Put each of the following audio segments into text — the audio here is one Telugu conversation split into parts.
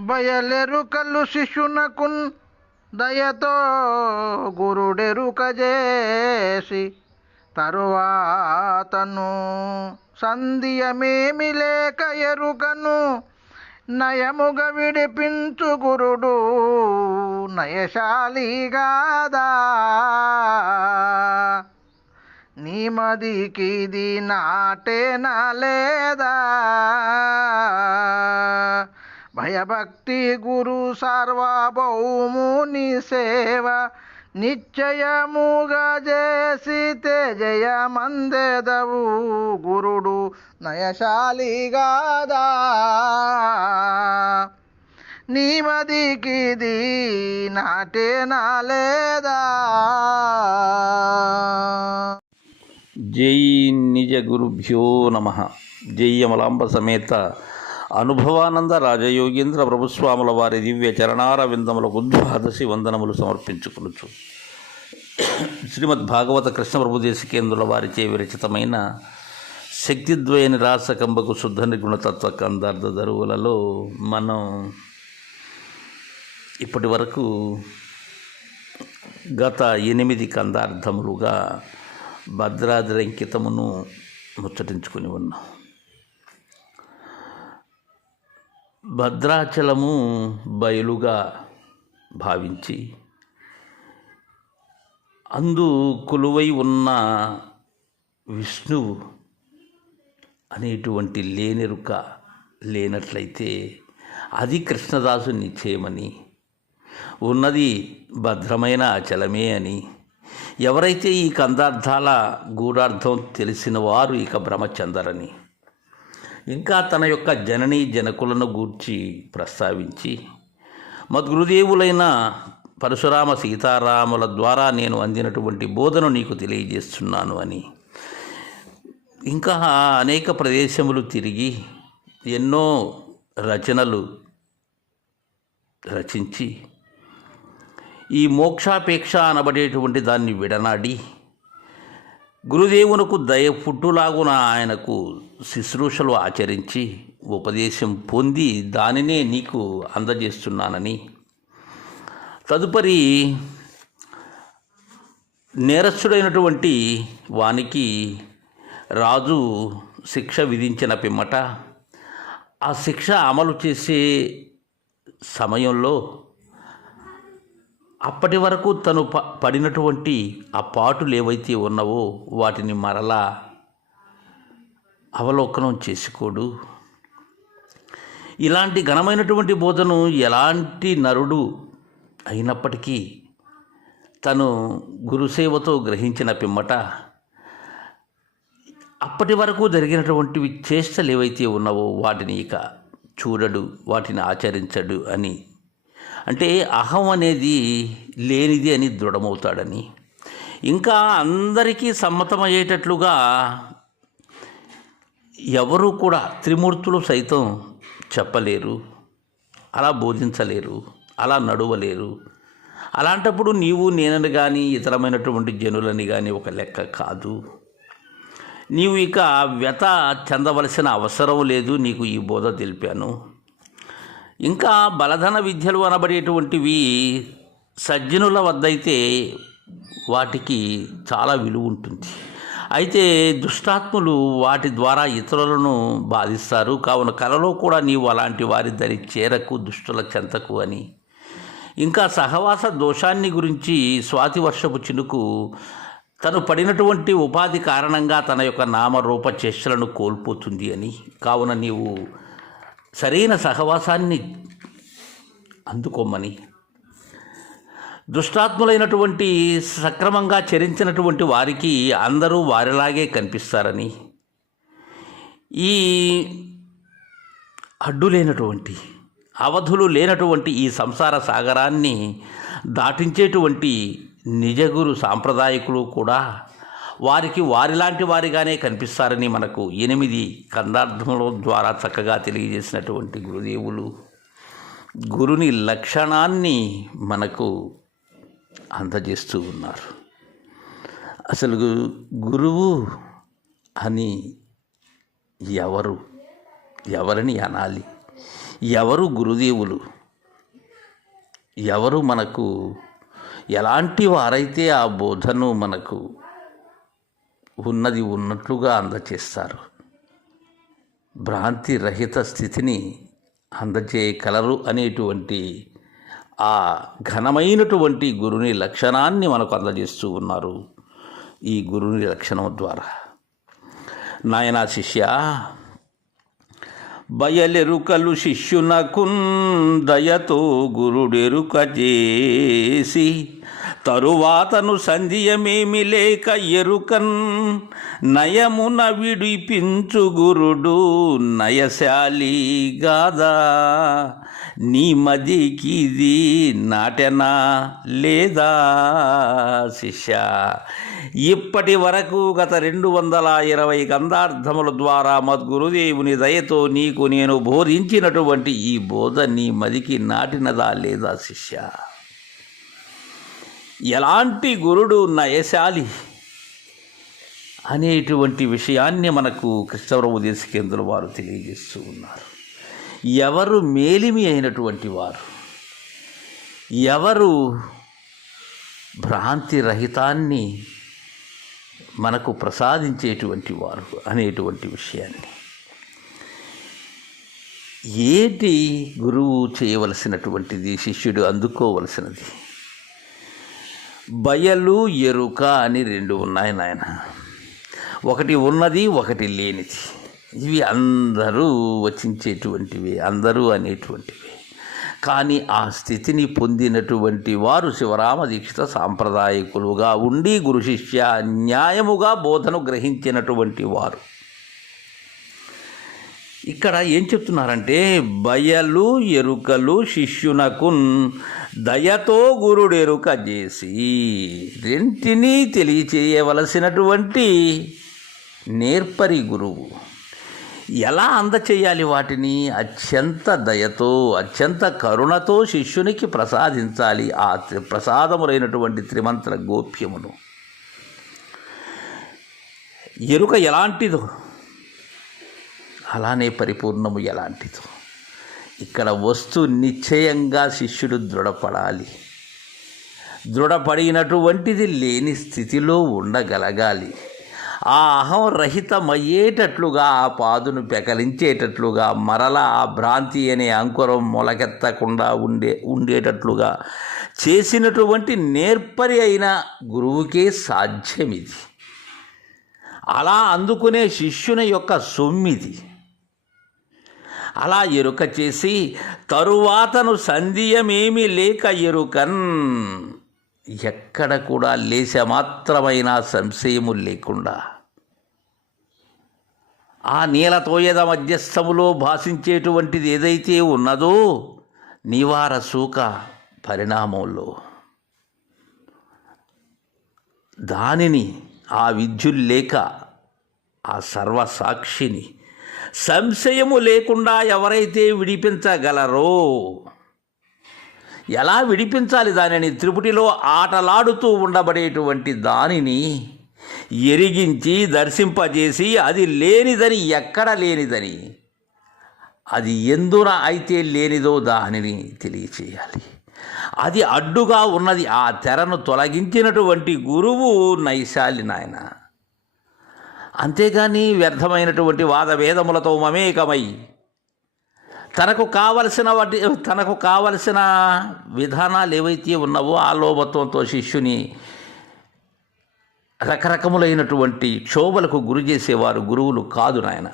బయలెరుకలు శిశునకున్ దయతో గురుడెరుక చేసి తరువాతను సంధ్యమేమి లేక ఎరుకను నయముగ విడిపించు గురుడు నయశాలిగాదా. నీమదికిది నాటేనా లేదా? భయభక్తి గురు సార్వభౌముని సేవ నిశ్చయముగా చేసి జయమందెదవు గురుడు నయశాలిగాదా నీమదికిది నాటేనా లేదా? జై నిజ గురుభ్యో నమ. జై అమలాంబ సమేత అనుభవానంద రాజయోగీంద్ర ప్రభుస్వాముల వారి దివ్య చరణార విందములకు ద్వాదశి వందనములు సమర్పించుకునుచు. శ్రీమద్ భాగవత కృష్ణ ప్రభు దేశికేంద్రుల వారిచే విరచితమైన శక్తిద్వయ నిరాసకంబకు శుద్ధ నిర్గుణతత్వ కందార్థ దరువులలో మనం ఇప్పటి వరకు గత ఎనిమిది కందార్థములుగా భద్రాద్రంకితమును ముచ్చటించుకుని ఉన్నాం. భద్రాచలము బయలుగా భావించి అందు కొలువై ఉన్న విష్ణువు అనేటువంటి లేనెరుక లేనట్లయితే అది కృష్ణదాసు నిశ్చయమని ఉన్నది భద్రమైన అచలమే అని. ఎవరైతే ఈ కందార్థాల గూఢార్థం తెలిసిన వారు ఇక భ్రమచందరని ఇంకా తన యొక్క జననీ జనకులను గూర్చి ప్రస్తావించి మద్గురుదేవులైన పరశురామ సీతారాముల ద్వారా నేను అందినటువంటి బోధను నీకు తెలియజేస్తున్నాను అని. ఇంకా అనేక ప్రదేశములు తిరిగి ఎన్నో రచనలు రచించి ఈ మోక్షాపేక్ష అనబడేటువంటి దాన్ని విడనాడి గురుదేవునకు దయ పుట్టులాగున ఆయనకు శుశ్రూషలు ఆచరించి ఉపదేశం పొంది దానినే నీకు అందజేస్తున్నానని. తదుపరి నేరస్తుడైనటువంటి వానికి రాజు శిక్ష విధించిన పిమ్మట ఆ శిక్ష అమలు చేసే సమయంలో అప్పటి వరకు తను ప పడినటువంటి ఆ పాటులు ఏవైతే ఉన్నావో వాటిని మరలా అవలోకనం చేసుకోడు. ఇలాంటి ఘనమైనటువంటి బోధను ఎలాంటి నరుడు అయినప్పటికీ తను గురుసేవతో గ్రహించిన పిమ్మట అప్పటి వరకు జరిగినటువంటివి చేష్టలు ఏవైతే ఉన్నావో వాటిని ఇక చూడడు వాటిని ఆచరించడు అని. అంటే అహం అనేది లేనిది అని దృఢమవుతాడని. ఇంకా అందరికీ సమ్మతమయ్యేటట్లుగా ఎవరు కూడా త్రిమూర్తులు సైతం చెప్పలేరు అలా బోధించలేరు అలా నడవలేరు. అలాంటప్పుడు నీవు నేనని కానీ ఇతరమైనటువంటి జనులని కానీ ఒక లెక్క కాదు. నీవు ఇక వ్యత చెందవలసిన అవసరం లేదు నీకు ఈ బోధ తెలిపాను. ఇంకా బలధన విద్యలు అనబడేటువంటివి సజ్జనుల వద్దయితే వాటికి చాలా విలువ ఉంటుంది. అయితే దుష్టాత్ములు వాటి ద్వారా ఇతరులను బాధిస్తారు. కావున కలలో కూడా నీవు అలాంటి వారి దరి చేరకు దుష్టుల చెంతకు అని. ఇంకా సహవాస దోషాన్ని గురించి స్వాతి వర్షపు చినుకు తను పడినటువంటి ఉపాధి కారణంగా తన యొక్క నామరూప చేష్టలను కోల్పోతుంది అని. కావున నీవు సరైన సహవాసాన్ని అందుకోమని. దుష్టాత్ములైనటువంటి సక్రమంగా చరించినటువంటి వారికి అందరూ వారిలాగే కనిపిస్తారని. ఈ అడ్డు లేనటువంటి అవధులు లేనటువంటి ఈ సంసార సాగరాన్ని దాటించేటువంటి నిజగురు సాంప్రదాయకులు కూడా వారికి వారిలాంటి వారిగానే కనిపిస్తారని మనకు ఎనిమిది కందార్థముల ద్వారా చక్కగా తెలియజేసినటువంటి గురుదేవులు. గురుని లక్షణాన్ని మనకు అందజేస్తూ ఉన్నారు. అసలు గురువు అని ఎవరు? ఎవరిని అనాలి? ఎవరు గురుదేవులు? ఎవరు మనకు ఎలాంటి వారైతే ఆ బోధను మనకు ఉన్నది ఉన్నట్లుగా అందచేస్తారు? భ్రాంతి రహిత స్థితిని అందచేయగలరు అనేటువంటి ఆ ఘనమైనటువంటి గురుని లక్షణాన్ని మనకు అందజేస్తూ ఉన్నారు ఈ గురుని లక్షణం ద్వారా. నాయనా శిష్య బయలెరుకలు శిష్యునకున్ దయతో గురుడెరుక చేసి తరువాతను సంధ్యమేమి లేక ఎరుకన్ నయమున విడిపించు గురుడు నయశాలి గాదా. నీ మదికిది నాటెనా లేదా శిష్య? ఇప్పటి వరకు గత రెండు వందల ఇరవై గంధార్థముల ద్వారా మద్గురుదేవుని దయతో నీకు నేను బోధించినటువంటి ఈ బోధ నీ మదికి నాటినదా లేదా శిష్య? ఎలాంటి గురుడు నయశాలి అనేటువంటి విషయాన్ని మనకు కృష్ణప్రభు దేశకేంద్రుల వారు తెలియజేస్తూ ఉన్నారు. ఎవరు మేలిమి అయినటువంటి వారు? ఎవరు భ్రాంతి రహితాన్ని మనకు ప్రసాదించేటువంటి వారు అనేటువంటి విషయాన్ని? ఏటి గురువు చేయవలసినటువంటిది శిష్యుడు అందుకోవలసినది? బయలు ఎరుక అని రెండు ఉన్నాయి నాయన. ఒకటి ఉన్నది ఒకటి లేనిది. ఇవి అందరూ వచించేటువంటివి అందరూ అనేటువంటివి. కానీ ఆ స్థితిని పొందినటువంటి వారు శివరామ దీక్షిత సాంప్రదాయకులుగా ఉండి గురు శిష్య న్యాయముగా బోధను గ్రహించినటువంటి వారు. ఇక్కడ ఏం చెప్తున్నారంటే బయలు ఎరుకలు శిష్యునకు దయతో గురుడెరుక చేసి రెంటినీ తెలియచేయవలసినటువంటి నేర్పరి గురువు ఎలా అందచేయాలి వాటిని? అత్యంత దయతో అత్యంత కరుణతో శిష్యునికి ప్రసాదించాలి ఆ ప్రసాదములైనటువంటి త్రిమంత్ర గోప్యమును. ఎరుక ఎలాంటిదో అలానే పరిపూర్ణము ఎలాంటిదో. ఇక్కడ వస్తు నిశ్చయంగా శిష్యుడు దృఢపడాలి. దృఢపడినటువంటిది లేని స్థితిలో ఉండగలగాలి. ఆ అహం రహితమయ్యేటట్లుగా ఆ పాదును పెకలించేటట్లుగా మరల ఆ భ్రాంతి అనే అంకురం మొలకెత్తకుండా ఉండే ఉండేటట్లుగా చేసినటువంటి నేర్పరి అయిన గురువుకే సాధ్యమిది. అలా అందుకునే శిష్యుని యొక్క సొమ్మిది. అలా ఎరుక చేసి తరువాతను సంధియమేమీ లేక ఎరుకన్ ఎక్కడ కూడా లేశ మాత్రమైన సంశయము లేకుండా ఆ నీలతోయద మధ్యస్థములో భాషించేటువంటిది ఏదైతే ఉన్నదో నివార సూక పరిణామంలో దానిని ఆ విద్యుల్లేక ఆ సర్వసాక్షిని సంశయము లేకుండా ఎవరైతే విడిపించగలరో ఎలా విడిపించాలి దానిని? త్రిపుటిలో ఆటలాడుతూ ఉండబడేటువంటి దానిని ఎరిగించి దర్శింపజేసి అది లేనిదని ఎక్కడ లేనిదని అది ఎందున అయితే లేనిదో దానిని తెలియచేయాలి. అది అడ్డుగా ఉన్నది. ఆ తెరను తొలగించినటువంటి గురువు నైశాలి నాయన. అంతేగాని వ్యర్థమైనటువంటి వాదవేదములతో మమేకమై తనకు కావలసిన వాటి తనకు కావలసిన విధానాలు ఏవైతే ఉన్నావో ఆ లోభత్వంతో శిష్యుని రకరకములైనటువంటి క్షోభలకు గురి చేసేవారు గురువులు కాదు నాయన.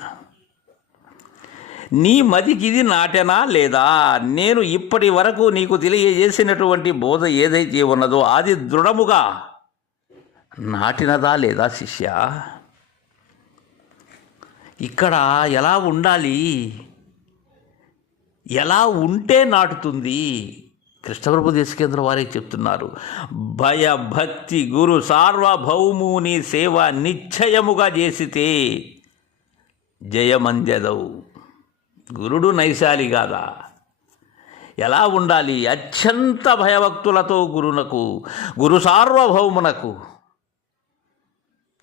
నీ మదికి ఇది నాటెనా లేదా? నేను ఇప్పటి వరకు నీకు తెలియజేసినటువంటి బోధ ఏదైతే ఉన్నదో అది దృఢముగా నాటినదా లేదా శిష్య? ఇక్కడ ఎలా ఉండాలి? ఎలా ఉంటే నాటుతుంది? కృష్ణప్రభు దేశకేంద్ర వారే చెప్తున్నారు. భయభక్తి గురు సార్వభౌముని సేవ నిశ్చయముగా చేసితే జయమంజదవు గురుడు నైశాలి కాదా ఎలా ఉండాలి? అత్యంత భయభక్తులతో గురునకు గురు సార్వభౌమునకు.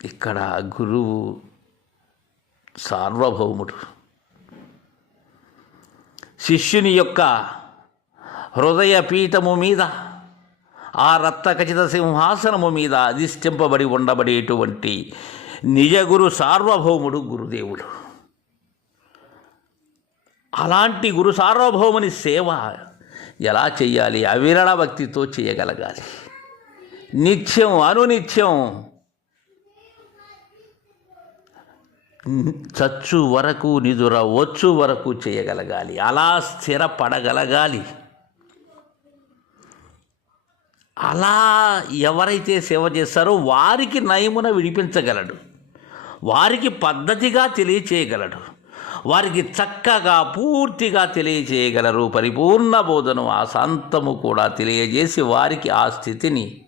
ఇక్కడ గురువు సార్వభౌముడు. శిష్యుని యొక్క హృదయ పీఠము మీద ఆ రక్తఖచిత సింహాసనము మీద అధిష్ఠింపబడి ఉండబడేటువంటి నిజగురు సార్వభౌముడు గురుదేవుడు. అలాంటి గురు సార్వభౌముని సేవ ఎలా చేయాలి అవిరళ భక్తితో చేయగలగాలి. నిత్యం అనునిత్యం చచ్చు వరకు నిదుర వచ్చు వరకు చేయగలగాలి. అలా స్థిరపడగలగాలి. అలా ఎవరైతే సేవ చేస్తారో వారికి నయమున విడిపించగలడు. వారికి పద్ధతిగా తెలియచేయగలడు. వారికి చక్కగా పూర్తిగా తెలియచేయగలరు. పరిపూర్ణ బోధను ఆ సంతము కూడా తెలియజేసి వారికి ఆ స్థితిని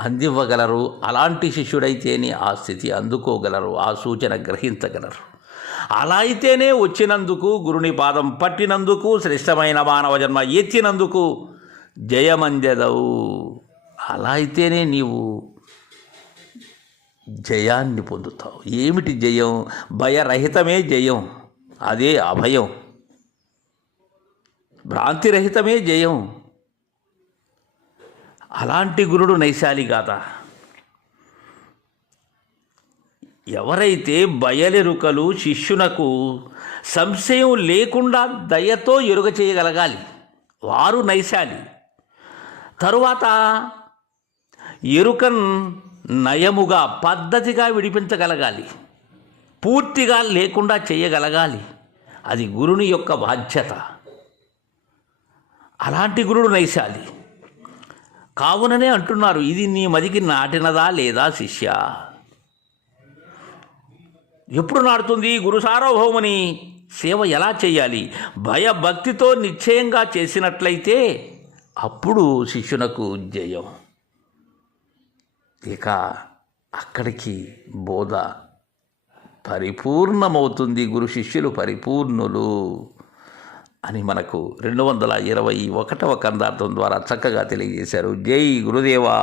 అందివ్వగలరు. అలాంటి శిష్యుడైతేనే ఆ స్థితి అందుకోగలరు ఆ సూచన గ్రహించగలరు. అలా అయితేనే వచ్చినందుకు గురుని పాదం పట్టినందుకు శ్రేష్టమైన మానవ జన్మ ఎత్తినందుకు జయమందెదవు. అలా అయితేనే నీవు జయాన్ని పొందుతావు. ఏమిటి జయం? భయరహితమే జయం అదే అభయం. భ్రాంతిరహితమే జయం. అలాంటి గురుడు నైశాలి గాథ ఎవరైతే బయలెరుకలు శిష్యునకు సంశయం లేకుండా దయతో ఎరుగ చేయగలగాలి వారు నైశాలి. తరువాత ఎరుకన్ నయముగా పద్ధతిగా విడిపించగలగాలి పూర్తిగా లేకుండా చేయగలగాలి. అది గురుని యొక్క బాధ్యత. అలాంటి గురుడు నైశాలి. కావుననే అంటున్నారు. ఇది నీ మదికి నాటినదా లేదా శిష్య? ఎప్పుడు నాడుతుంది గురు సార్వభౌమని? సేవ ఎలా చేయాలి? భయభక్తితో నిశ్చయంగా చేసినట్లయితే అప్పుడు శిష్యునకు జయం. ఇక అక్కడికి బోధ పరిపూర్ణమవుతుంది గురు శిష్యులు పరిపూర్ణులు. అని మనకు రెండు వందల ఇరవై ఒకటవ కందార్థం ద్వారా చక్కగా తెలియజేశారు. జై గురుదేవా!